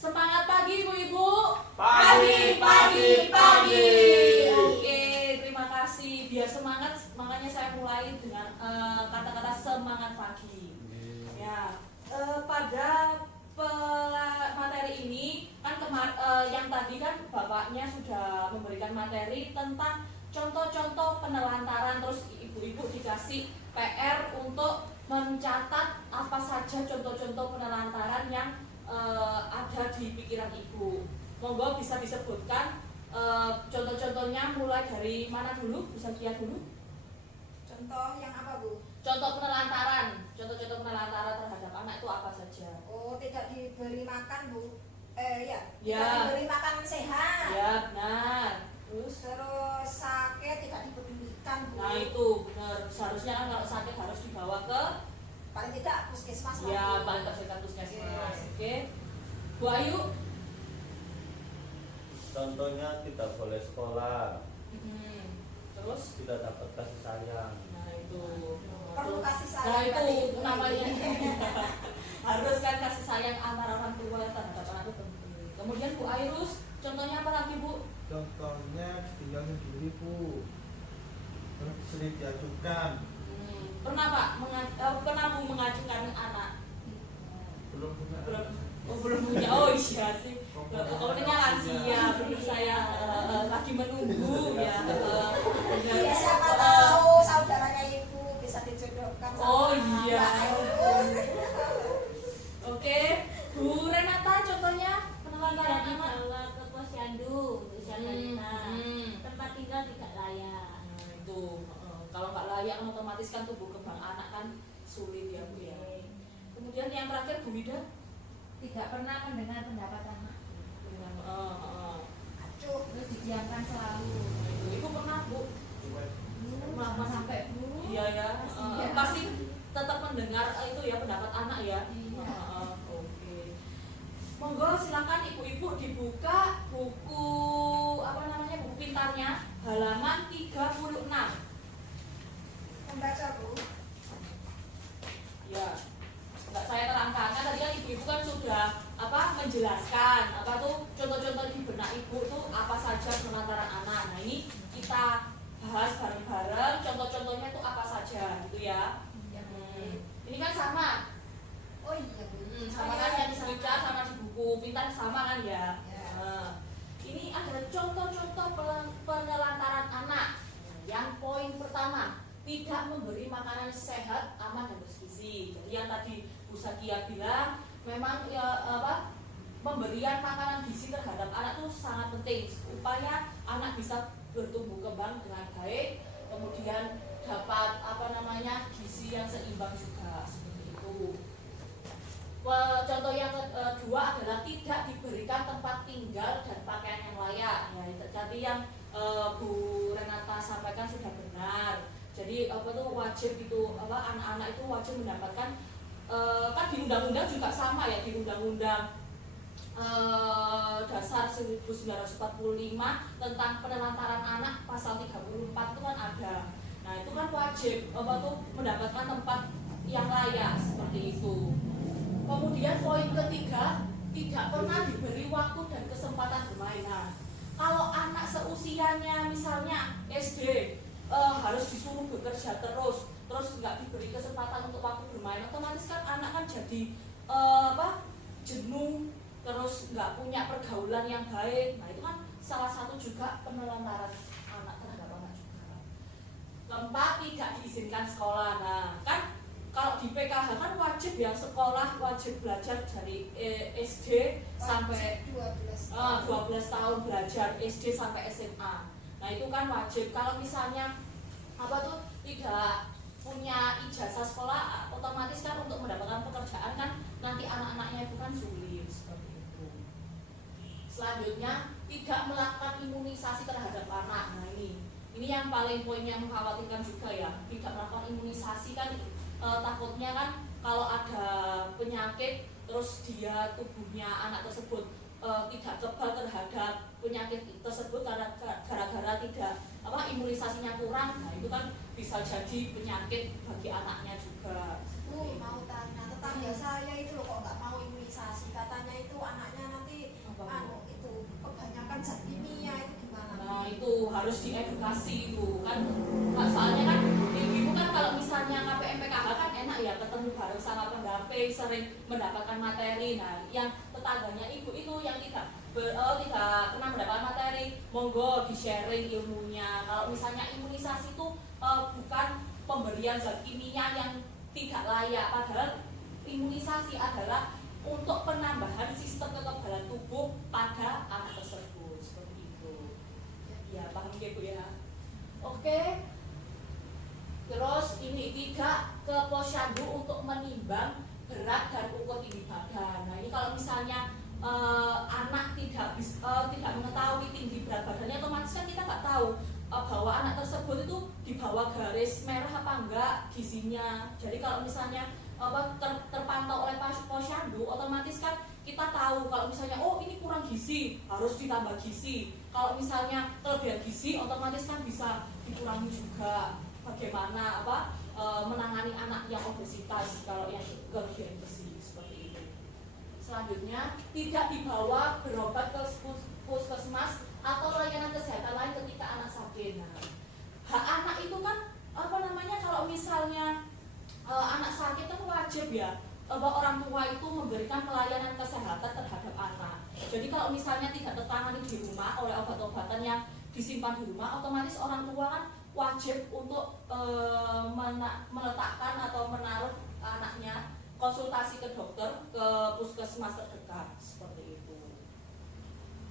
Semangat pagi ibu-ibu. Pagi, pagi, pagi. Oke, terima kasih. Biar semangat, makanya saya mulai dengan kata-kata semangat pagi. Ya, pada materi ini kan yang tadi kan bapaknya sudah memberikan materi tentang contoh-contoh penelantaran, terus ibu-ibu dikasih PR untuk mencatat apa saja contoh-contoh penelantaran yang ada di pikiran ibu. Monggo bisa disebutkan contoh-contohnya mulai dari mana dulu? Bisa lihat dulu. Contoh yang apa, Bu? Contoh penelantaran terhadap anak itu apa saja? Oh, tidak diberi makan, Bu. Ya. Tidak diberi makan sehat. Ya, benar. Terus sakit tidak dipedulikan, Bu. Nah, itu benar. Seharusnya kan kalau sakit harus dibawa ke paling tidak puskesmas. Ya, paling tidak puskesmas. Oke. Bu Ayu. Contohnya tidak boleh sekolah, Terus tidak dapat kasih sayang. nah itu Perlu kasih sayang. Nah dari itu ibu. namanya harus kan kasih sayang antara orang tua terhadap anak itu penting. Kemudian Bu Airus, contohnya apa lagi Bu? Contohnya tinggal sendiri, Bu. Terus sering diajukan. Pernah Pak pernah Bu mengajukan anak? Belum punya. Belum punya. Oh iya sih. Komponennya lansia, begitu saya lagi menunggu ya. Ya, siapa tahu saudaranya ibu bisa dijodohkan sama Oh iya. Pak Airus. Oke, Bu Renata contohnya penelantaran Tidak anak. dibawa ke posyandu misalnya tempat tinggal tidak layak. Nah itu kalau nggak layak otomatis kan tumbuh kembang anak kan sulit ya Bu ya. Kemudian yang terakhir Bu Wida. Tidak pernah mendengar pendapat anak, Acuh. terus didiamkan selalu. Ibu pernah Bu? Jangan sampai bu. Iya ya. Pasti tetap mendengar itu ya pendapat anak ya. Iya. Oke. Monggo silakan ibu-ibu dibuka buku buku pintarnya halaman 36. Membaca, Bu. Ya. Nggak saya terangkan kan tadi kan ibu-ibu kan sudah menjelaskan apa tuh contoh-contoh di benak ibu tuh apa saja penelantaran anak. Nah ini kita bahas bareng-bareng contoh-contohnya tuh apa saja gitu ya. Ini kan sama. Oh iya, Bu. Sama kan yang dibaca sama di buku pintar sama kan ya. Ya. Ini ada contoh-contoh penelantaran anak. Yang poin pertama, tidak memberi makanan sehat, aman dan bergizi. Jadi yang tadi Bu Sakia bilang memang pemberian makanan gizi terhadap anak itu sangat penting supaya anak bisa bertumbuh kembang dengan baik, kemudian dapat gizi yang seimbang juga seperti itu. Contoh yang kedua adalah tidak diberikan tempat tinggal dan pakaian yang layak. Ya, jadi yang Bu Renata sampaikan sudah benar. Jadi wajib itu anak-anak itu wajib mendapatkan kan di undang-undang juga sama ya, di undang-undang dasar 1945 tentang penelantaran anak pasal 34 itu kan ada. Nah itu kan wajib mendapatkan tempat yang layak seperti itu. Kemudian poin ketiga, tidak pernah diberi waktu dan kesempatan bermain. Nah, kalau anak seusianya misalnya SD harus disuruh bekerja terus nggak diberi kesempatan untuk waktu bermain, otomatis kan anak kan jadi jenuh, terus nggak punya pergaulan yang baik. Nah itu kan salah satu juga penelantaran anak terhadap anak juga. Keempat, tidak diizinkan sekolah. Nah kan kalau di PKH kan wajib ya sekolah, wajib belajar dari SD sampai 12 tahun belajar SD sampai SMA. Nah itu kan wajib. Kalau misalnya tidak punya ijazah sekolah, otomatis kan untuk mendapatkan pekerjaan kan nanti anak-anaknya itu kan sulit seperti itu. Selanjutnya, tidak melakukan imunisasi terhadap anak. Nah ini yang paling poin yang mengkhawatirkan juga ya, tidak melakukan imunisasi kan takutnya kan kalau ada penyakit terus dia tubuhnya anak tersebut tidak kebal terhadap penyakit tersebut karena gara-gara tidak imunisasinya kurang. Nah itu kan bisa jadi penyakit bagi anaknya juga. Bu, mau tanya tetangga saya itu loh kok nggak mau imunisasi, katanya itu anaknya nanti harus diedukasi itu kan. Soalnya kan ibu-ibu kan kalau misalnya KPM PKH kan enak ya, ketemu bareng sama pendamping, sering mendapatkan materi. Nah yang tetangganya ibu itu yang tidak pernah mendapatkan materi, monggo di sharing ilmunya. Kalau misalnya imunisasi itu bukan pemberian zat kimia yang tidak layak, padahal imunisasi adalah untuk penambahan sistem kekebalan tubuh pada anak tersebut, seperti itu. Ya paham ya Bu ya. Oke. Terus ini tidak ke posyandu untuk menimbang berat dan ukur tinggi badan. Nah ini kalau misalnya anak tidak mengetahui tinggi berat badannya, otomatis kan kita nggak tahu bahwa anak tersebut itu di bawah garis merah apa enggak gizinya. Jadi kalau misalnya terpantau oleh posyandu, otomatis kan kita tahu kalau misalnya oh ini kurang gizi, harus ditambah gizi. Kalau misalnya kelebihan gizi, otomatis kan bisa dikurangi juga. Bagaimana menangani anak yang obesitas kalau yang kelebihan gizi seperti itu. Selanjutnya, tidak dibawa berobat ke puskesmas atau layanan kesehatan lain ketika anak sakit. Nah, hak anak itu kan kalau misalnya anak sakit kan wajib ya orang tua itu memberikan pelayanan kesehatan terhadap anak. Jadi kalau misalnya tidak tertangani di rumah oleh obat-obatan yang disimpan di rumah, otomatis orang tua kan wajib untuk meletakkan atau menaruh anaknya konsultasi ke dokter, ke puskesmas terdekat, seperti itu.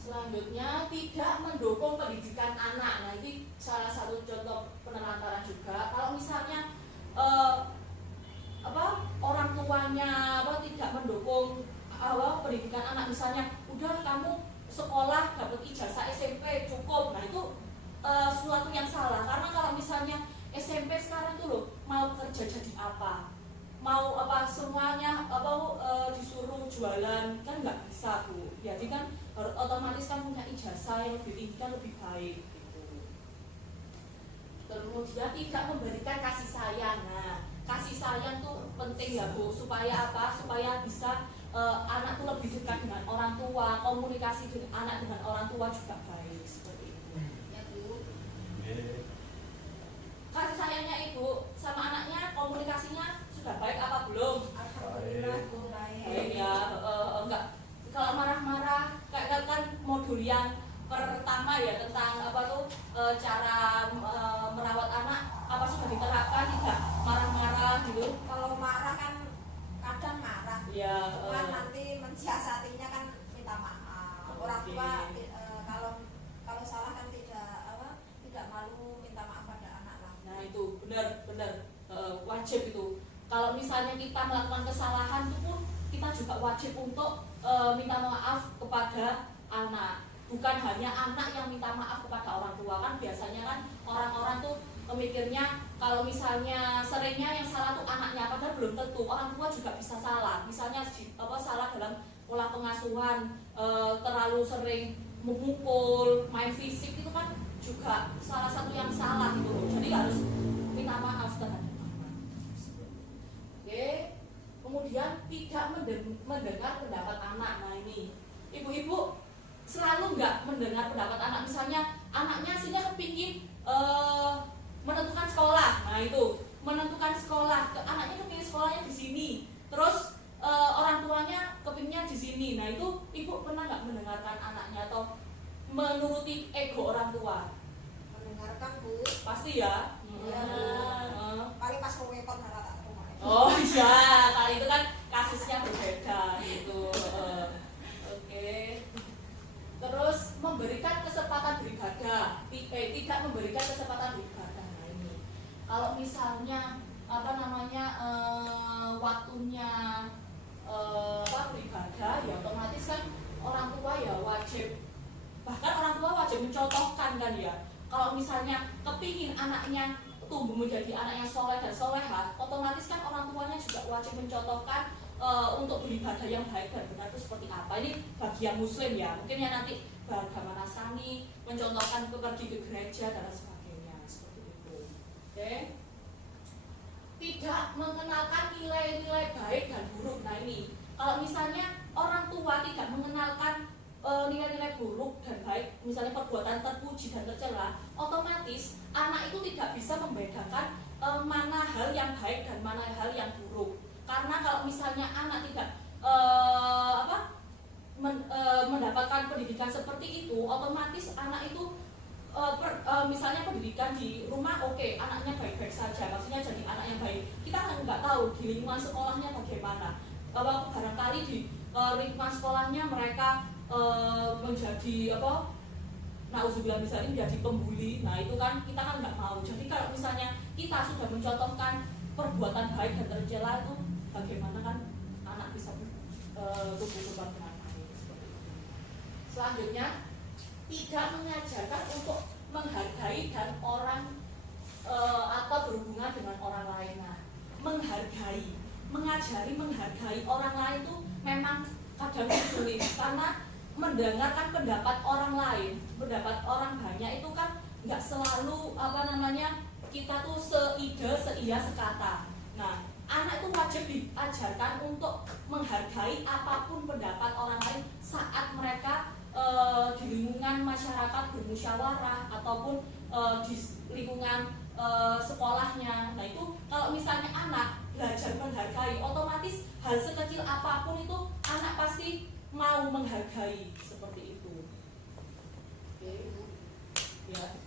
Selanjutnya, tidak mendukung pendidikan anak. Nah ini salah satu contoh penelantaran juga. Kalau misalnya orang tuanya tidak mendukung pendidikan anak, misalnya udah kamu sekolah dapat ijazah SMP cukup, nah itu sesuatu yang salah. Karena kalau misalnya SMP sekarang tuh loh mau kerja jadi apa, mau semuanya disuruh jualan kan nggak bisa Bu. Jadi kan otomatis kan punya ijazah yang lebih tinggi kan lebih baik gitu. Kemudian tidak memberikan kasih sayang. Nah kasih sayang tuh penting ya Bu, supaya supaya bisa anak tuh lebih dekat dengan orang tua, komunikasi anak dengan orang tua juga baik, seperti itu ya Bu. Kasih sayangnya ibu sama anaknya, komunikasinya sudah baik apa belum? Alhamdulillah Bu, baik. Baik ya, enggak. Kalau marah-marah kayak kan modul yang pertama ya tentang cara merawat anak, apa sudah diterapkan tidak marah-marah gitu? Kalau marah kan kadang marah. Ya. Cuman nanti mensiasatinya kan minta maaf. Orang tua kalau salah kan tidak malu minta maaf pada anak lah. Nah itu benar wajib itu. Kalau misalnya kita melakukan kesalahan itu pun kita juga wajib untuk minta maaf kepada anak. Bukan hanya anak yang minta maaf kepada orang tua. Kan biasanya kan orang-orang tuh mikirnya kalau misalnya seringnya yang salah tuh anaknya, padahal belum tentu. Orang tua juga bisa salah. Misalnya salah dalam pola pengasuhan, terlalu sering memukul, main fisik, itu kan juga salah satu yang salah gitu. Jadi harus minta maaf terhadap anak. Oke. Kemudian tidak mendengar pendapat anak. Nah ini ibu-ibu selalu nggak mendengar pendapat anak. Misalnya anaknya aslinya kepingin menentukan sekolah. Nah itu menentukan sekolah, anaknya kepingin sekolahnya di sini. Terus orang tuanya kepinginnya di sini. Nah itu ibu pernah nggak mendengarkan anaknya atau menuruti ego orang tua? Mendengarkan Bu. Pasti ya. Iya Bu. Paling pas mau ngekot malah tak rumah. Oh iya, kali itu kan kasusnya berbeda gitu. Oke. Terus memberikan kesempatan beribadah, tidak memberikan kesempatan beribadah. Nah ini, kalau misalnya waktunya beribadah, ya otomatis kan orang tua ya wajib, bahkan orang tua wajib mencontohkan kan ya. Kalau misalnya kepingin anaknya tumbuh menjadi anak yang soleh dan soleha, otomatis kan orang tuanya juga wajib mencontohkan untuk beribadah yang baik dan benar itu seperti apa. Ini bagi yang muslim ya, mungkin ya nanti beragama Nasrani mencontohkan pergi ke gereja dan sebagainya, seperti itu. Oke. Tidak mengenalkan nilai-nilai baik dan buruk. Nah ini, kalau misalnya orang tua tidak mengenalkan nilai-nilai buruk dan baik, misalnya perbuatan terpuji dan tercela, otomatis anak itu tidak bisa membedakan mana hal yang baik dan mana hal yang buruk. Karena kalau misalnya anak tidak mendapatkan pendidikan seperti itu, otomatis anak itu misalnya pendidikan di rumah oke, anaknya baik-baik saja, maksudnya jadi anak yang baik. Kita kan nggak tahu di lingkungan sekolahnya bagaimana. Barangkali di lingkungan sekolahnya mereka menjadi nauzubillah misalnya menjadi pembuli. Nah itu kan kita kan nggak mau. Jadi kalau misalnya kita sudah mencontohkan perbuatan baik dan tercela, itu bagaimana kan anak bisa tumbuh kembang dengan baik seperti itu. Selanjutnya, tidak mengajarkan untuk menghargai dan orang atau berhubungan dengan orang lain. Nah, menghargai orang lain itu memang kadang sulit, karena mendengarkan pendapat orang lain, pendapat orang banyak itu kan nggak selalu kita tuh seide, seia, sekata. Nah, anak itu wajib diajarkan untuk menghargai apapun pendapat orang lain saat mereka di lingkungan masyarakat bermusyawarah ataupun di lingkungan sekolahnya. Nah itu kalau misalnya anak belajar menghargai, otomatis hal sekecil apapun itu anak pasti mau menghargai seperti itu. Oke, ya.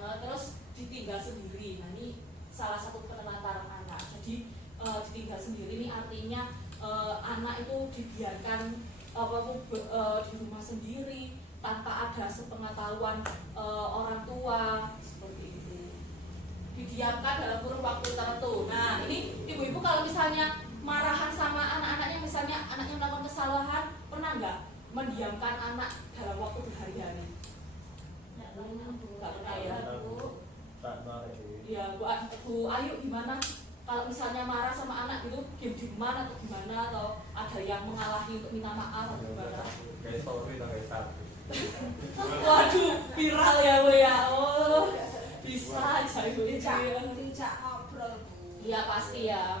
Terus ditinggal sendiri. Nah ini salah satu penelantaran anak. Jadi ditinggal sendiri ini artinya anak itu dibiarkan di rumah sendiri tanpa ada sepengetahuan orang tua seperti itu. Didiamkan dalam kurun waktu tertentu. Nah ini ibu-ibu kalau misalnya marahan sama anak-anaknya, misalnya anaknya melakukan kesalahan, pernah nggak mendiamkan anak dalam waktu berhari-hari? Nggak pernah ya. Ya Bu Ayu gimana? Kalau misalnya marah sama anak gitu, diem-dieman atau gimana, atau ada yang mengalahi untuk minta maaf atau gimana? Kayak story atau kayak status. Waduh, viral ya Bu ya. Oh, bisa aja Ibu itu ya. Tidak ngobrol Bu. Iya pasti ya.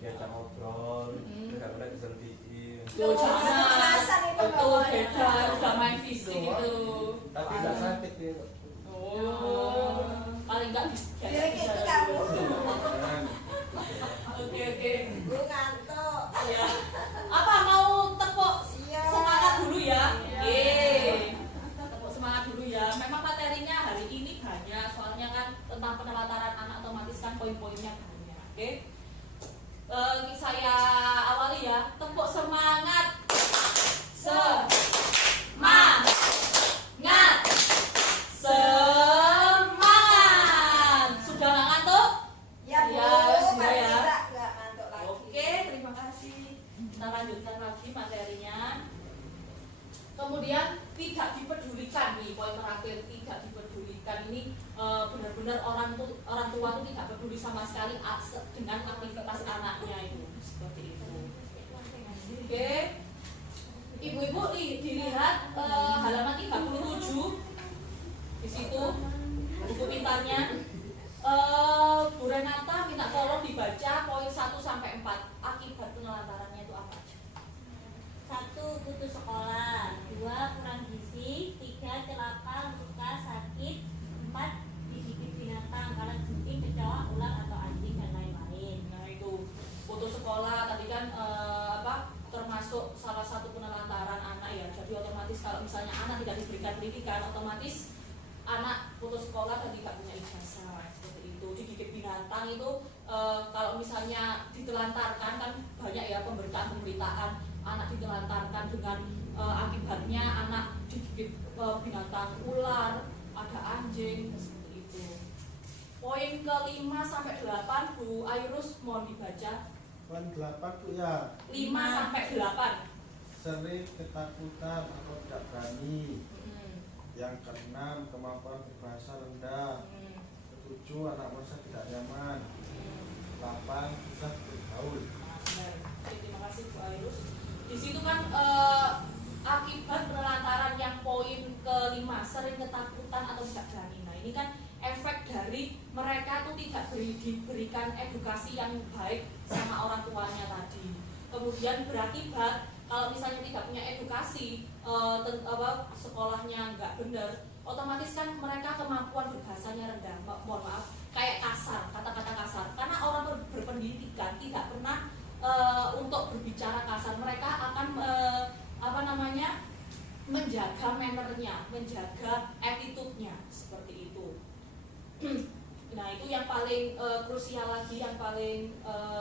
Diajak ngobrol, kadang-kadang diselidiki. Loh jangan, Kekerasan itu itu nggak beda, boleh. udah main fisik itu. Tapi nggak sakit ya. Oh, paling nggak Jadi gitu kamu. Oke. Bu ngantuk. Ya. Apa mau tepuk Iya. semangat dulu ya? Iya. Tepuk semangat dulu ya. Memang materinya hari ini banyak, soalnya kan tentang penelantaran anak otomatis kan poin-poinnya banyak. Oke. Saya awali ya. Tepuk semangat. Semangat. Semangat. Sudah nggak ngantuk? Ya Bu, Ya, sudah paling ya. tidak nggak ngantuk lagi. Oke, terima kasih. Kita lanjutkan lagi materinya. Kemudian tidak dipedulikan nih, poin terakhir, tidak dipedulikan ini benar-benar orang tua itu tidak peduli sama sekali dengan aktivitas anaknya itu seperti itu. Oke, ibu-ibu dilihat halaman 37 di situ buku pintarnya. Bu Renata minta tolong dibaca poin 1 sampai 4. Akibat penelantarannya itu apa aja? 1. Putus sekolah. 2. Kurang gizi. 3. Celaka, luka, sakit. 4. Digigit binatang, kalajengking, kecoa, ular atau anjing dan lain-lain. Nah itu putus sekolah tadi kan termasuk salah satu penelantaran anak ya. Jadi otomatis kalau misalnya anak tidak diberikan pendidikan, otomatis anak putus sekolah dan tidak punya ijazah seperti itu. Digigit binatang itu kalau misalnya ditelantarkan kan banyak ya pemberitaan anak ditelantarkan dengan akibatnya anak digigit binatang ular, ada anjing seperti itu. Poin ke-5 sampai 8 Bu Airus mohon dibaca. Poin 8 Bu ya. 5 sampai 8. Sering ketakutan atau tidak berani. Yang keenam, kemampuan berbahasa rendah. 7, anak merasa tidak nyaman. 8, susah bergaul. Benar. Oke, terima kasih Bu Airus. Di situ kan akibat penelantaran yang poin ke-5, sering ketakutan atau tidak berani. Nah ini kan efek dari mereka tuh tidak diberikan edukasi yang baik sama orang tuanya tadi. Kemudian berakibat kalau misalnya tidak punya edukasi, sekolahnya nggak benar, otomatis kan mereka kemampuan berbahasanya rendah. Mohon maaf, kayak kasar, kata-kata kasar. Karena orang berpendidikan tidak pernah untuk berbicara kasar. Mereka akan menjaga mannernya, menjaga attitude-nya, seperti itu. Nah, itu yang paling krusial lagi, yang paling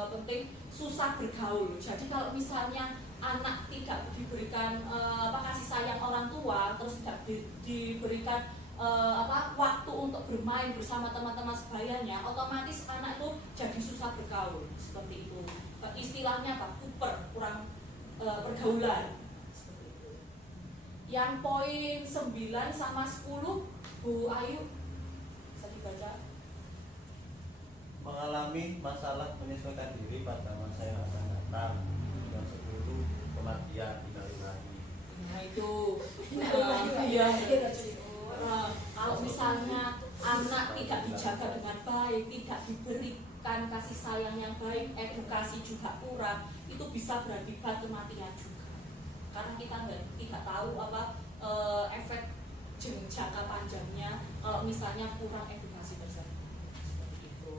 penting, susah bergaul. Jadi kalau misalnya anak tidak diberikan kasih sayang orang tua, terus tidak diberikan waktu untuk bermain bersama teman-teman sebayanya, otomatis anak itu jadi susah bergaul, seperti itu. Istilahnya apa? Kuper, kurang pergaulan. Seperti itu. Yang poin 9 sama 10, Bu Ayu, bisa dibaca. Mengalami masalah menyesuaikan diri pada masa yang akan datang. Yang 10, kematian innalillahi. Nah itu, kalau misalnya anak tidak dijaga dengan baik, tidak diberikan kasih sayang yang baik, edukasi juga kurang, itu bisa berakibat kematian juga. Karena kita tidak tahu efek jangka panjangnya kalau misalnya kurang edukasi tersebut. Seperti itu.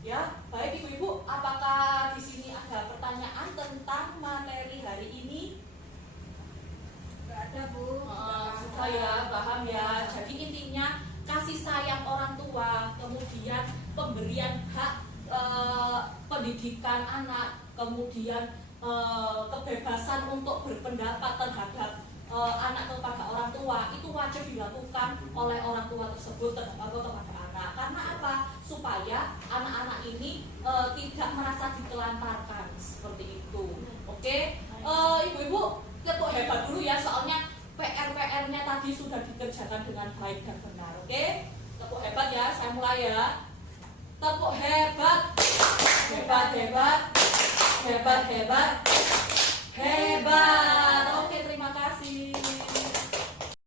Ya, baik ibu-ibu, apakah di sini ada pertanyaan tentang materi hari ini? Nggak ada, Bu. Sudah ya, paham ya. Jadi intinya kasih sayang orang tua, kemudian pemberian hak pendidikan anak, kemudian kebebasan untuk berpendapat terhadap anak kepada orang tua, itu wajib dilakukan oleh orang tua tersebut terhadap kepada anak. Karena apa? Supaya anak-anak ini tidak merasa ditelantarkan, seperti itu. Oke, ibu-ibu, ketuk hebat dulu ya, soalnya PR-nya tadi sudah dikerjakan dengan baik dan benar. Oke, tepuk hebat ya, saya mulai ya. Tepuk hebat, hebat, hebat, hebat, hebat.